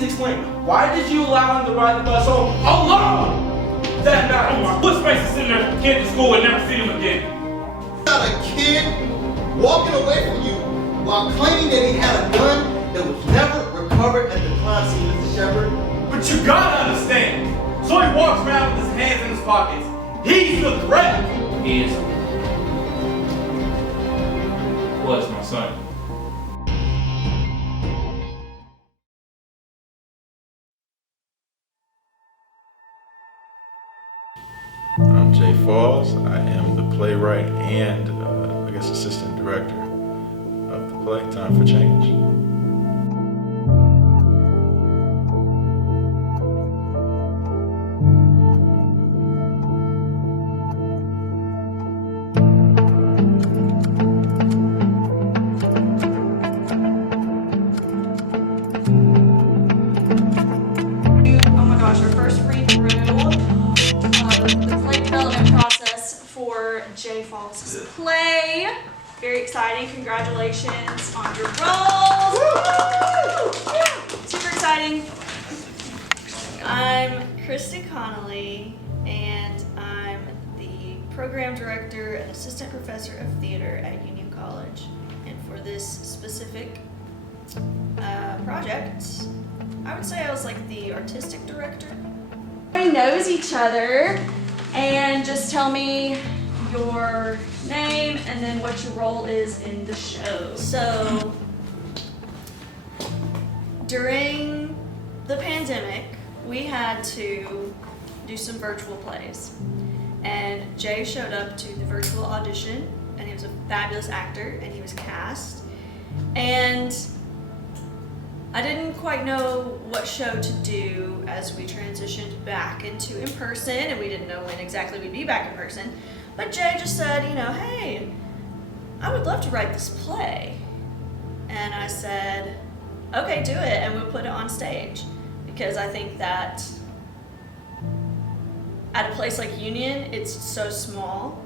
please explain, why did you allow him to ride the bus home alone that night? What's supposed to send their kid to school and never see them again? Got a kid walking away from you while claiming that he had a gun that was never recovered at the crime scene, Mr. Shepard. But you gotta understand, so he walks around with his hands in his pockets. He's the threat. He is. Was my son. I'm Jay Falls. I am the playwright and, assistant director of the play, Time for Change. Oh my gosh, our first read-through the play development process for Jay Falls' play. Very exciting. Congratulations on your roles. Super exciting. I'm Kristen Connolly, and I'm the program director and assistant professor of theater at Union College. And for this specific project, I would say I was like the artistic director. Everybody knows each other, and just tell me your name and then what your role is in the show. So, during the pandemic, we had to do some virtual plays. And Jay showed up to the virtual audition, and he was a fabulous actor, and he was cast. And I didn't quite know what show to do as we transitioned back into in-person, and we didn't know when exactly we'd be back in person. But Jay just said, hey, I would love to write this play. And I said, okay, do it, and we'll put it on stage. Because I think that at a place like Union, it's so small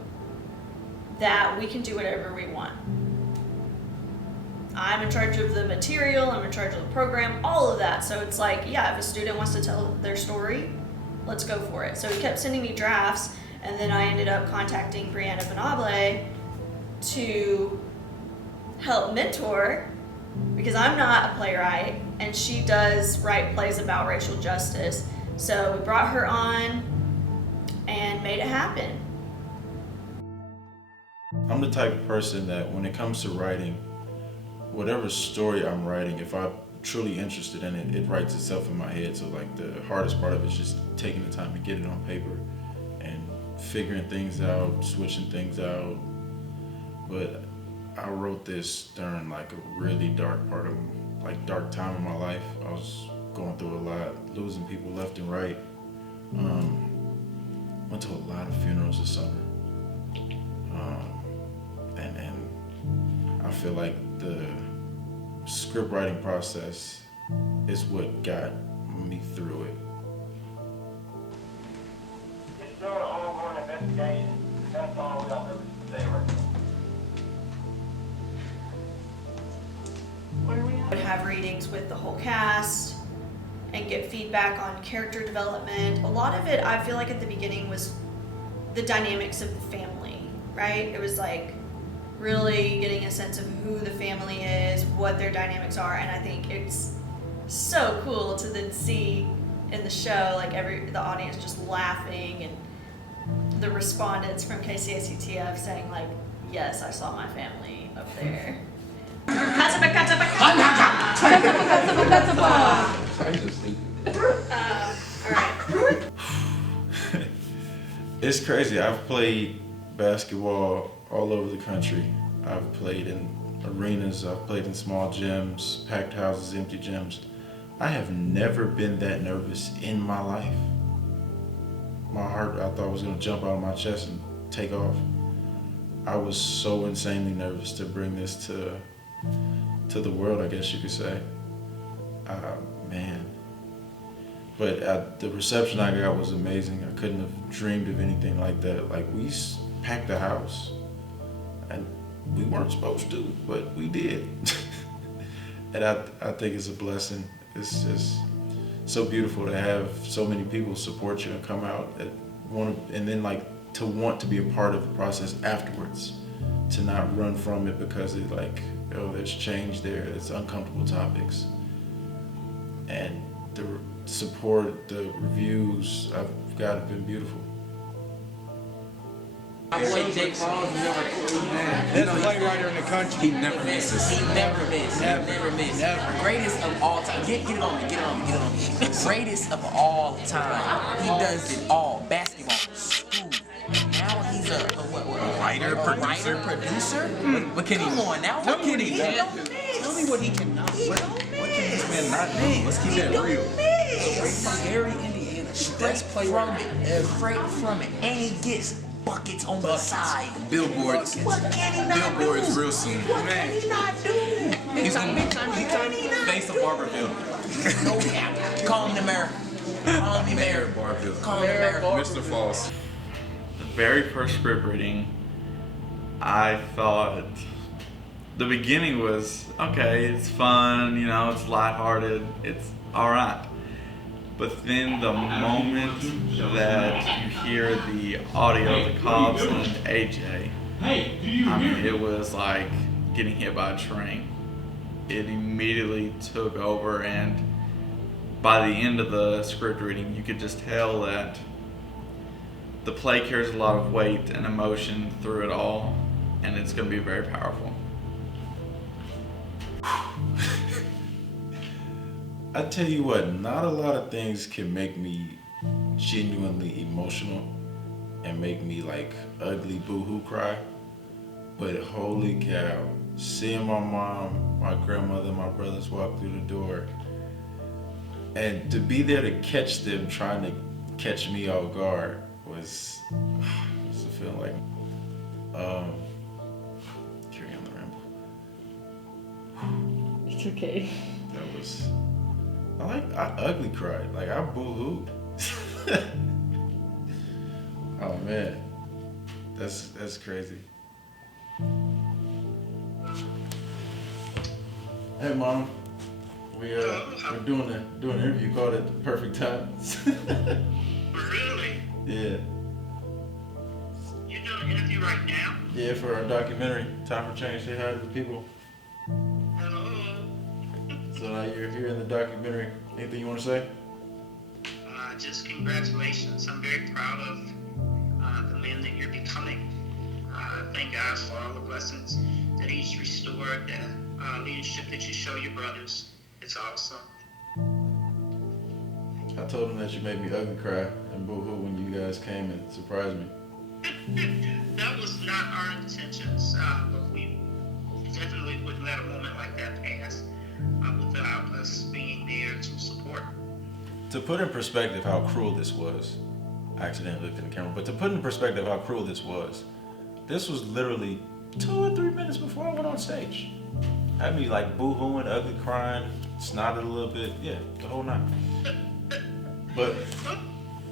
that we can do whatever we want. I'm in charge of the material, I'm in charge of the program, all of that. So it's like, yeah, if a student wants to tell their story, let's go for it. So he kept sending me drafts, and then I ended up contacting Brianna Venable to help mentor, because I'm not a playwright, and she does write plays about racial justice. So we brought her on and made it happen. I'm the type of person that when it comes to writing, whatever story I'm writing, if I'm truly interested in it, it writes itself in my head. So like the hardest part of it is just taking the time to get it on paper and figuring things out, switching things out. But I wrote this during like a really dark time in my life. I was going through a lot, losing people left and right. Went to a lot of funerals this summer. And I feel like the script writing process is what got me through it. It's still an ongoing investigation. That's all we got to say right now. Would have readings with the whole cast and get feedback on character development. A lot of it, I feel like at the beginning, was the dynamics of the family, right? It was like really getting a sense of who the family is, what their dynamics are, and I think it's so cool to then see in the show like the audience just laughing, and the respondents from KCACTF saying like, yes, I saw my family up there. Alright. It's crazy. I've played basketball all over the country. I've played in arenas, I've played in small gyms, packed houses, empty gyms. I have never been that nervous in my life. My heart, I thought, was gonna jump out of my chest and take off. I was so insanely nervous to bring this to the world, I guess you could say. Man. But the reception I got was amazing. I couldn't have dreamed of anything like that. Like, we packed the house, and we weren't supposed to, but we did. And I think it's a blessing. It's just, so beautiful to have so many people support you and come out and then like to want to be a part of the process afterwards, to not run from it because it like, oh, there's change there, it's uncomfortable topics. And the support, the reviews I've got have been beautiful. My boy Jake Falls never Best playwriter in the country. He never misses. He never misses. Never miss. Greatest of all time. Get it on me. Get it on me. Get it on me. Greatest of all time. He does it all. Basketball, school. Now he's a writer, producer. What can he? Come on now. What can he? Tell me what he cannot. What can this man not name? Let's keep that real. Straight from Gary, Indiana. Straight from it. And he gets buckets on the side. Billboards. What can he not do? Billboards real soon. What can he not do? He's gonna face of Barberville. No cap. Call him the mayor. Call him the mayor. Barberville. Call him the mayor. Mr. Falls. The very first script reading, I thought the beginning was okay, it's fun, you know, it's lighthearted, it's alright. But then the moment that you hear the audio of the cops and AJ, Hey, do you I hear mean, me? it was like getting hit by a train. It immediately took over, and by the end of the script reading, you could just tell that the play carries a lot of weight and emotion through it all, and it's going to be very powerful. I tell you what, not a lot of things can make me genuinely emotional and make me like ugly boo-hoo cry. But holy cow, seeing my mom, my grandmother, my brothers walk through the door, and to be there to catch them trying to catch me off guard was a feeling like carry on the ramble. It's okay. That was I ugly cried. Like I boo-hooed. Oh man. That's crazy. Hey mom. We're doing an interview called at the perfect time. Really? Yeah. You're doing an interview right now? Yeah, for our documentary, Time for Change, Say Hi to the People. Hello? So now you're here in the documentary. Anything you want to say? Just congratulations. I'm very proud of the man that you're becoming. Thank God for all the blessings that He's restored, the leadership that you show your brothers. It's awesome. I told him that you made me ugly cry and boo-hoo when you guys came and surprised me. That was not our intentions, but we definitely wouldn't let a moment like that pass without us being there to support. To put in perspective how cruel this was, I accidentally looked in the camera, but to put in perspective how cruel this was literally 2 or 3 minutes before I went on stage. Had me like boo-hooing, ugly crying, snotted a little bit, yeah, the whole night. But Well,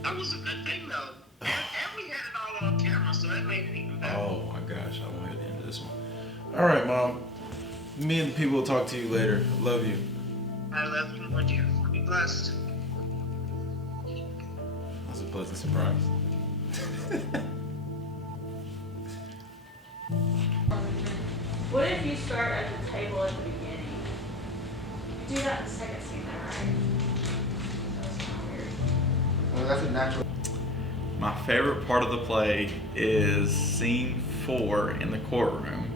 that was a good thing though. And we had it all on camera, so that made it even better. oh my gosh, I want to hear the end of this one. All right, Mom. Me and the people will talk to you later. Love you. I love you more, dear. Be blessed. That's a pleasant surprise. What if you start at the table at the beginning? Do that in the second scene though, right? That's kind of weird. Well, that's a natural. My favorite part of the play is scene 4 in the courtroom.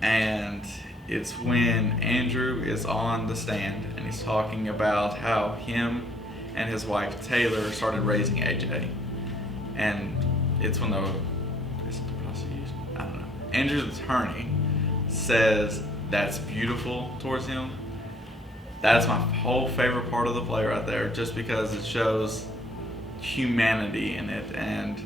And it's when Andrew is on the stand and he's talking about how him and his wife Taylor started raising AJ. And it's when is it the prosecution? I don't know. Andrew's attorney says that's beautiful towards him. That's my whole favorite part of the play right there, just because it shows humanity in it and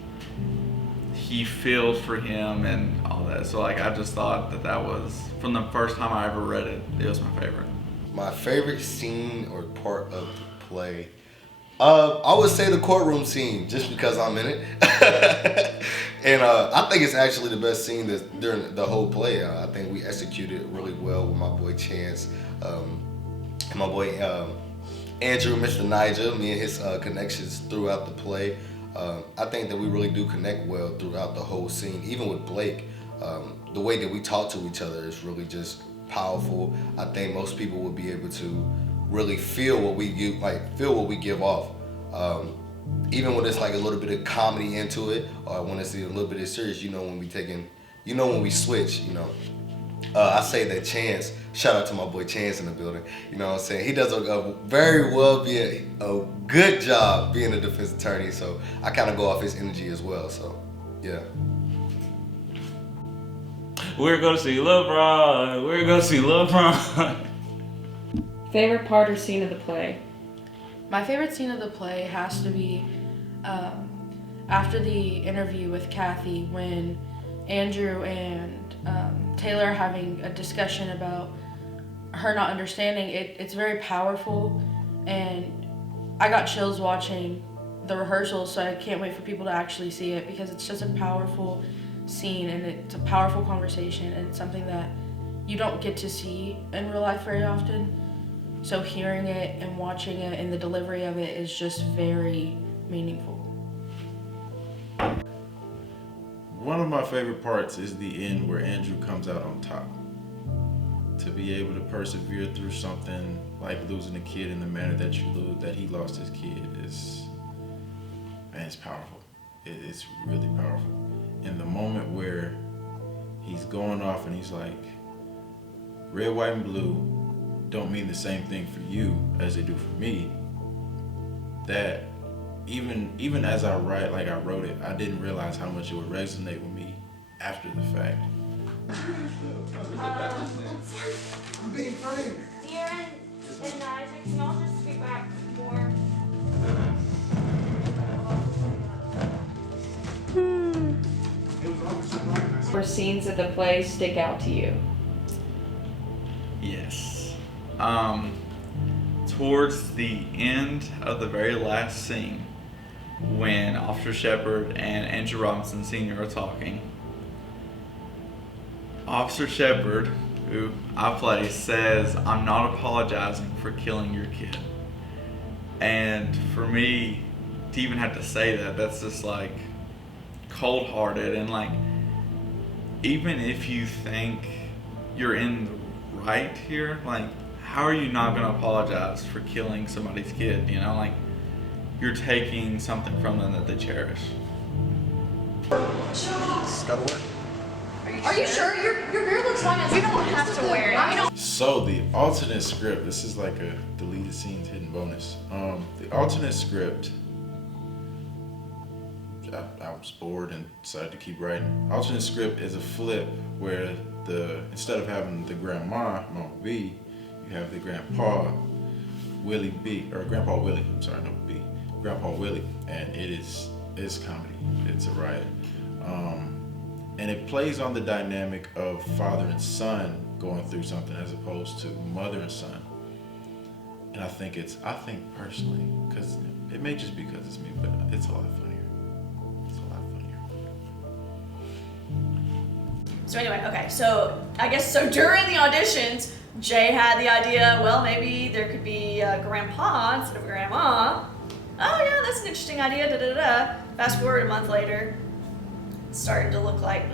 he feels for him and all that. So like I just thought that was, from the first time I ever read it, it was my favorite. My favorite scene or part of the play, I would say the courtroom scene, just because I'm in it. And I think it's actually the best scene during the whole play. I think we executed it really well with my boy Chance and my boy Andrew, Mr. Nigel, me and his connections throughout the play. I think that we really do connect well throughout the whole scene. Even with Blake, the way that we talk to each other is really just powerful. I think most people will be able to really feel what we give off. Even when it's like a little bit of comedy into it, or when it's a little bit of serious, when we switch, I say that Chance, shout out to my boy Chance in the building, you know what I'm saying? He does a very well, a good job being a defense attorney, so I kind of go off his energy as well, so yeah. We're gonna see LeBron. We're gonna see LeBron. Favorite part or scene of the play? My favorite scene of the play has to be after the interview with Kathy, when Andrew and Taylor are having a discussion about her not understanding. It's very powerful, and I got chills watching the rehearsal, so I can't wait for people to actually see it, because it's just a powerful scene, and it's a powerful conversation, and it's something that you don't get to see in real life very often. So hearing it and watching it and the delivery of it is just very meaningful. One of my favorite parts is the end where Andrew comes out on top. To be able to persevere through something like losing a kid in the manner that he lost his kid it's powerful. It's really powerful. In the moment where he's going off and he's like, red, white, and blue don't mean the same thing for you as they do for me. That even as I wrote it, I didn't realize how much it would resonate with me after the fact. I'm being framed. Darren and Isaac, can y'all just speak back more? Or scenes of the play stick out to you? Yes. Towards the end of the very last scene, when Officer Shepard and Andrew Robinson Sr. are talking, Officer Shepard, who I play, says, "I'm not apologizing for killing your kid." And for me to even have to say that, that's just like cold-hearted, and like, even if you think you're in the right here, like, how are you not going to apologize for killing somebody's kid? Like, you're taking something from them that they cherish. Are you sure? Your beard looks fine. You don't have to wear it. So the alternate script, this is like a deleted scenes hidden bonus. The alternate script, I was bored and decided to keep writing. Alternate script is a flip where instead of having the grandma, Mama B, you have the grandpa, Willie B, or Grandpa Willie, I'm sorry, no B, Grandpa Willie, and it's comedy, it's a riot. And it plays on the dynamic of father and son going through something as opposed to mother and son. And I think personally, because it may just be because it's me, but it's a lot funnier. It's a lot funnier. So anyway, okay, so I guess during the auditions, Jay had the idea, well, maybe there could be a grandpa instead of a grandma. Oh yeah, that's an interesting idea, da-da-da. Fast forward a month later, it's starting to look like,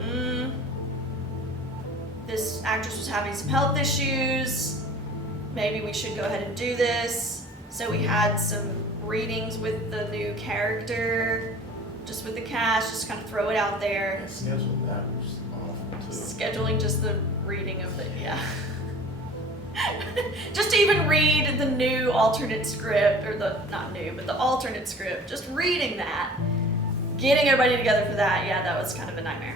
this actress was having some health issues. Maybe we should go ahead and do this. So we had some readings with the new character, just with the cast, just kind of throw it out there. Scheduling that was awful too. Scheduling just the reading of the, yeah. Just to even read the new alternate script, or not new, but the alternate script, just reading that, getting everybody together for that, yeah, that was kind of a nightmare.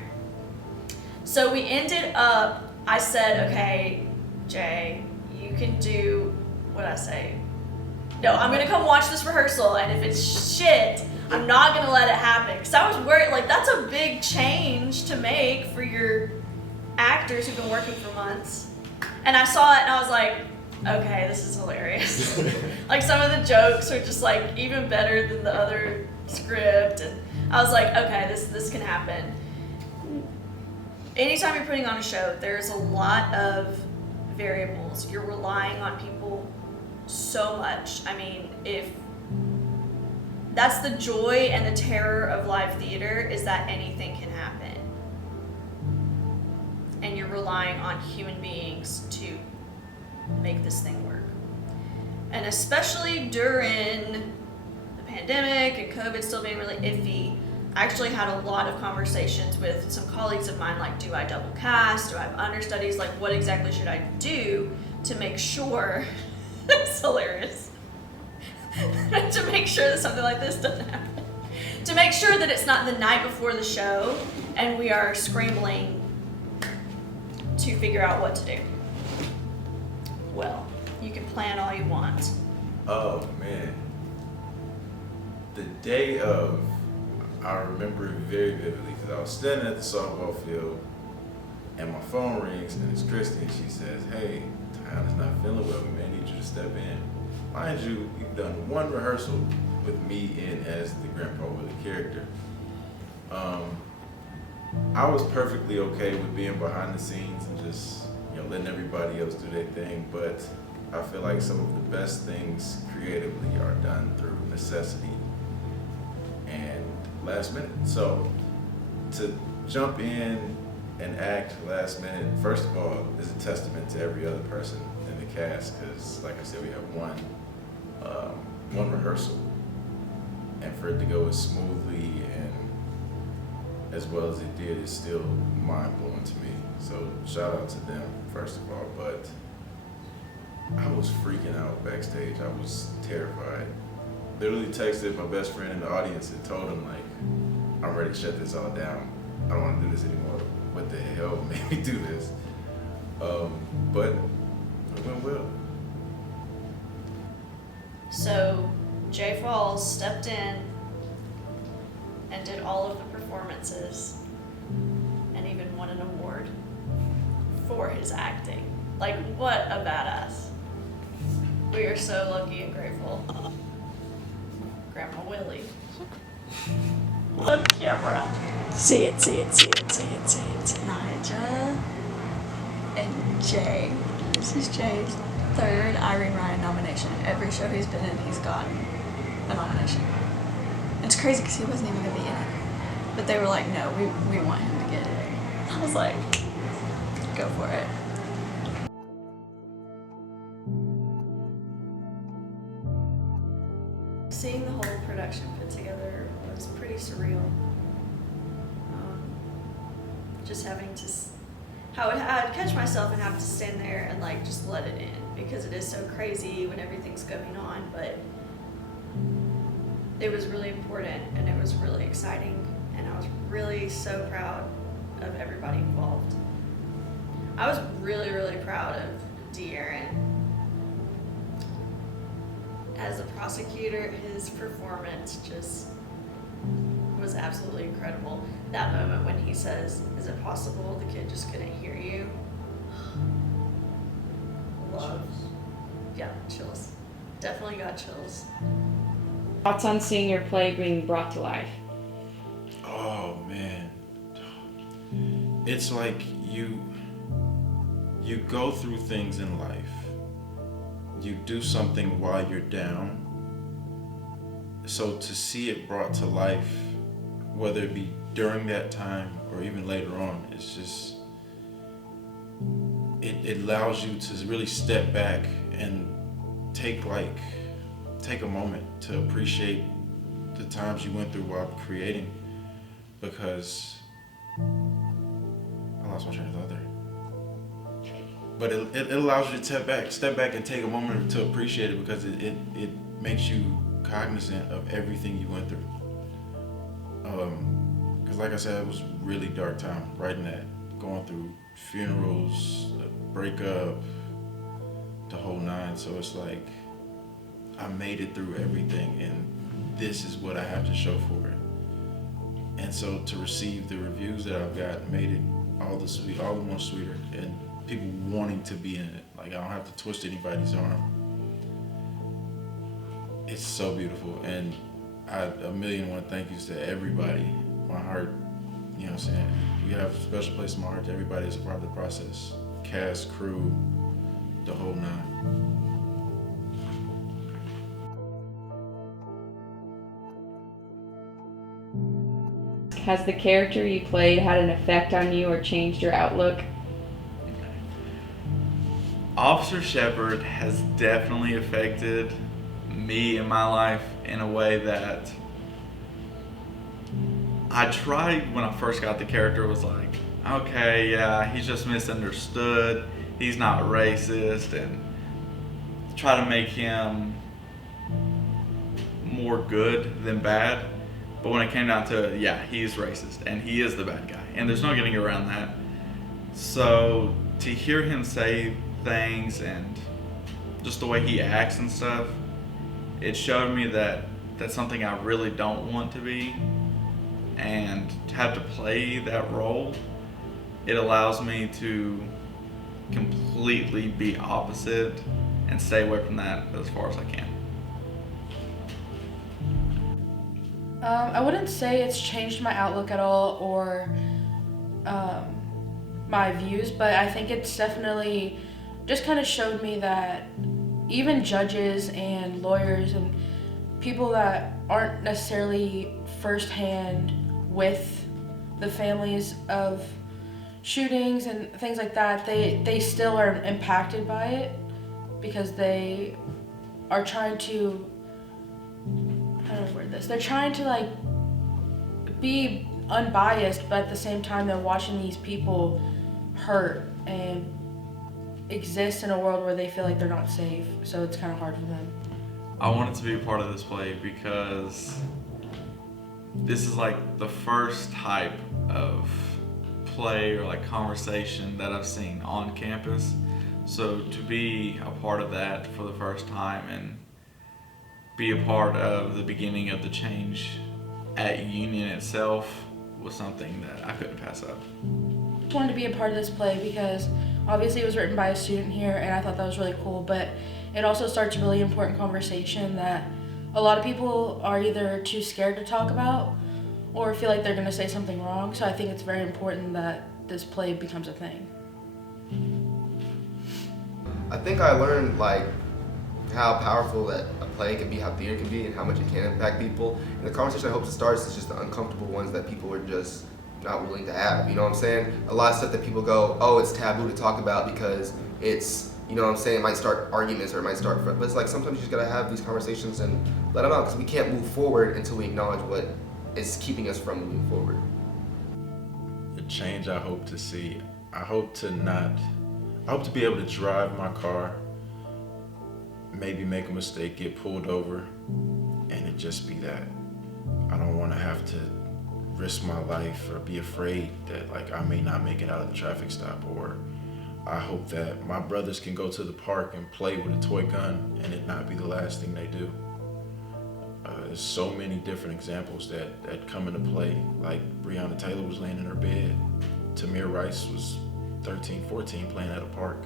So we ended up, I said, okay, Jay, you can do, what I say? No, I'm gonna come watch this rehearsal, and if it's shit, I'm not gonna let it happen. Because I was worried, like, that's a big change to make for your actors who've been working for months. And I saw it and I was like, okay, this is hilarious. Like, some of the jokes are just like even better than the other script, and I was like, okay, this can happen. Anytime you're putting on a show, there's a lot of variables. You're relying on people so much. I mean, if that's the joy and the terror of live theater, is that anything can happen. And you're relying on human beings to make this thing work. And especially during the pandemic and COVID still being really iffy, I actually had a lot of conversations with some colleagues of mine, like, do I double cast? Do I have understudies? Like, what exactly should I do to make sure, it's hilarious, to make sure that something like this doesn't happen. To make sure that it's not the night before the show and we are scrambling to figure out what to do. Well, you can plan all you want. Oh man. The day of, I remember it very vividly because I was standing at the softball field and my phone rings and it's Christy and she says, hey, Tyon is not feeling well, we may need you to step in. Mind you, we've done one rehearsal with me in as the Grandpa Willie character. I was perfectly okay with being behind the scenes and just, letting everybody else do their thing, but I feel like some of the best things creatively are done through necessity and last minute. So to jump in and act last minute, first of all, is a testament to every other person in the cast, because like I said, we have one rehearsal, and for it to go as smoothly and as well as it did is still mind-blowing to me. So shout out to them, first of all, but I was freaking out backstage. I was terrified. Literally texted my best friend in the audience and told him, like, I'm ready to shut this all down. I don't want to do this anymore. What the hell made me do this? But it went well. So Jay Falls stepped in and did all of the performances and even won an award for his acting. Like, what a badass. We are so lucky and grateful. Grandma Willie. On camera. See it. Nija and Jay. This is Jay's third Irene Ryan nomination. Every show he's been in, he's gotten a nomination. It's crazy because he wasn't even going to be in it. But they were like, no, we want him to get it. I was like, go for it. Seeing the whole production put together was pretty surreal. Just having to, I'd catch myself and have to stand there and like just let it in, because it is so crazy when everything's going on, but it was really important and it was really exciting, and I was really so proud of everybody involved. I was really, really proud of De'Aaron. As a prosecutor, his performance just was absolutely incredible. That moment when he says, is it possible the kid just couldn't hear you? Love. Yeah, chills. Definitely got chills. Thoughts on seeing your play being brought to life? Oh man. It's like you go through things in life. You do something while you're down. So to see it brought to life, whether it be during that time or even later on, it's just, it allows you to really step back and take a moment to appreciate the times you went through while creating, because I lost my train of thought there. But it allows you to step back and take a moment to appreciate it, because it makes you cognizant of everything you went through. Because like I said, it was a really dark time writing that, going through funerals, the breakup, the whole nine. So it's like, I made it through everything, and this is what I have to show for it. And so to receive the reviews that I've got made it all the more sweeter, and people wanting to be in it. Like, I don't have to twist anybody's arm. It's so beautiful, and a million and one thank yous to everybody. My heart, you know what I'm saying? You have a special place in my heart to everybody that's a part of the process. Cast, crew, the whole nine. has the character you played had an effect on you or changed your outlook? Officer Shepard has definitely affected me in my life in a way that I tried when I first got the character was like, okay, yeah, he's just misunderstood. He's not racist, and try to make him more good than bad. But when it came down to it, yeah, he's racist and he is the bad guy, and there's no getting around that. So to hear him say things and just the way he acts and stuff, it showed me that that's something I really don't want to be, and to have to play that role, it allows me to completely be opposite and stay away from that as far as I can. I wouldn't say it's changed my outlook at all or my views, but I think it's definitely just kind of showed me that even judges and lawyers and people that aren't necessarily firsthand with the families of shootings and things like that, they still are impacted by it because they are trying to, how do I word this? They're trying to like be unbiased, but at the same time they're watching these people hurt and exist in a world where they feel like they're not safe. So it's kind of hard for them. I wanted to be a part of this play because this is like the first type of play or like conversation that I've seen on campus. So to be a part of that for the first time and be a part of the beginning of the change at Union itself was something that I couldn't pass up. I wanted to be a part of this play because obviously it was written by a student here and I thought that was really cool, but it also starts a really important conversation that a lot of people are either too scared to talk about or feel like they're going to say something wrong. So I think it's very important that this play becomes a thing. I think I learned like how powerful that a play can be, how theater can be, and how much it can impact people. And the conversation I hope to start is just the uncomfortable ones that people are just not willing to have. You know what I'm saying? A lot of stuff that people go, oh, it's taboo to talk about because it's, you know what I'm saying, it might start arguments or it might start, but it's like sometimes you just gotta have these conversations and let them out because we can't move forward until we acknowledge what is keeping us from moving forward. The change I hope to see, I hope to be able to drive my car, maybe make a mistake, get pulled over, and it just be that. I don't want to have to risk my life or be afraid that like I may not make it out of the traffic stop, or I hope that my brothers can go to the park and play with a toy gun and it not be the last thing they do. There's so many different examples that come into play. Like Breonna Taylor was laying in her bed. Tamir Rice was 13, 14 playing at a park.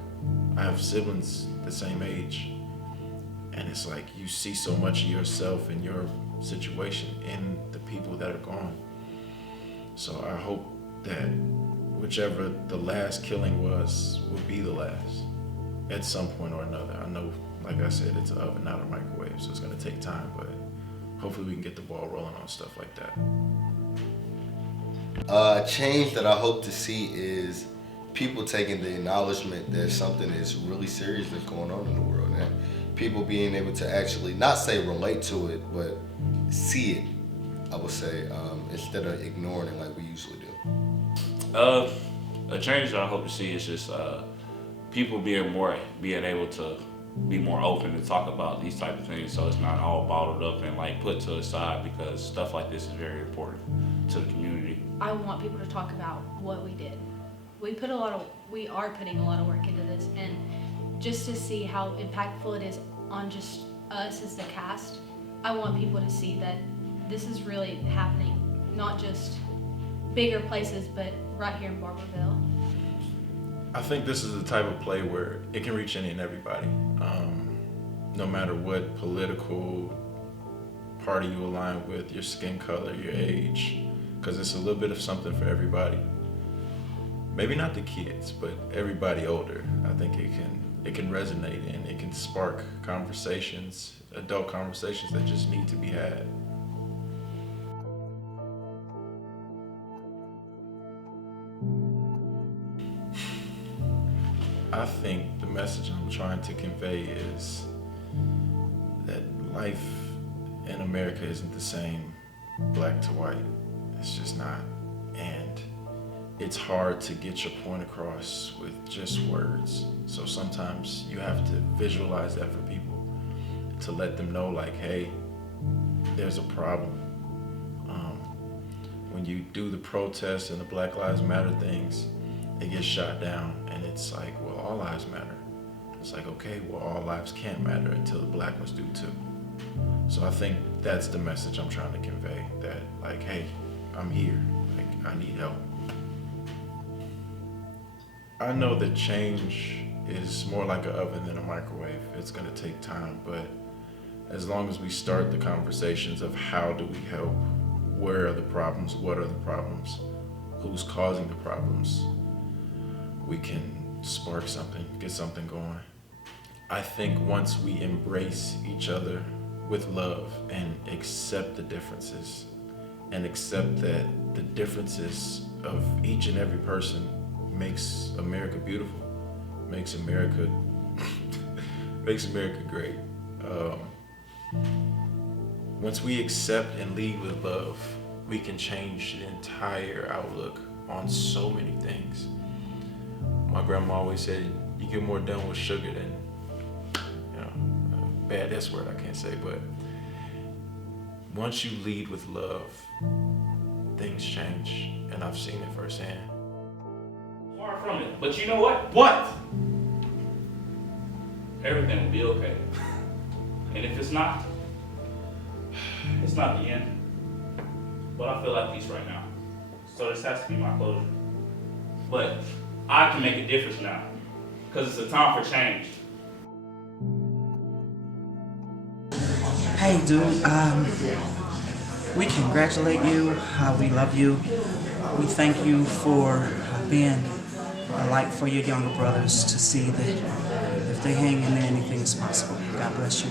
I have siblings the same age. And it's like you see so much of yourself and your situation in the people that are gone. So I hope that whichever the last killing was will be the last at some point or another. I know, like I said, it's an oven, not a microwave, so it's gonna take time, but hopefully we can get the ball rolling on stuff like that. A change that I hope to see is people taking the acknowledgement that something is really serious that's going on in the world, and people being able to actually not say relate to it, but see it, I would say, instead of ignoring it like we usually do. A change that I hope to see is just people being able to be more open to talk about these type of things, so it's not all bottled up and like put to the side, because stuff like this is very important to the community. I want people to talk about what we did. We are putting a lot of work into this, and just to see how impactful it is on just us as the cast, I want people to see that this is really happening, not just bigger places, but right here in Barberville. I think this is the type of play where it can reach any and everybody, no matter what political party you align with, your skin color, your age, because it's a little bit of something for everybody. Maybe not the kids, but everybody older. I think it can resonate and it can spark conversations, adult conversations that just need to be had. think the message I'm trying to convey is that life in America isn't the same black to white. It's just not. And it's hard to get your point across with just words. So sometimes you have to visualize that for people to let them know, like, hey, there's a problem. When you do the protests and the Black Lives Matter things, it gets shot down, and it's like, well, all lives matter. It's like, okay, well, all lives can't matter until the black ones do too. So I think that's the message I'm trying to convey, that like, hey, I'm here, like, I need help. I know that change is more like an oven than a microwave. It's gonna take time, but as long as we start the conversations of how do we help, where are the problems, what are the problems, who's causing the problems, we can spark something, get something going. I think once we embrace each other with love and accept the differences and accept that the differences of each and every person makes America beautiful, makes America great. Once we accept and lead with love, we can change the entire outlook on so many things. My grandma always said, you get more done with sugar than, bad S word I can't say, but once you lead with love, things change, and I've seen it firsthand. Far from it, but you know what? What? Everything will be okay. And if it's not the end. But I feel like peace right now. So this has to be my closure. But I can make a difference now, because it's a time for change. Hey dude, we congratulate you, we love you, we thank you for being a light for your younger brothers to see that if they hang in there, anything is possible. God bless you.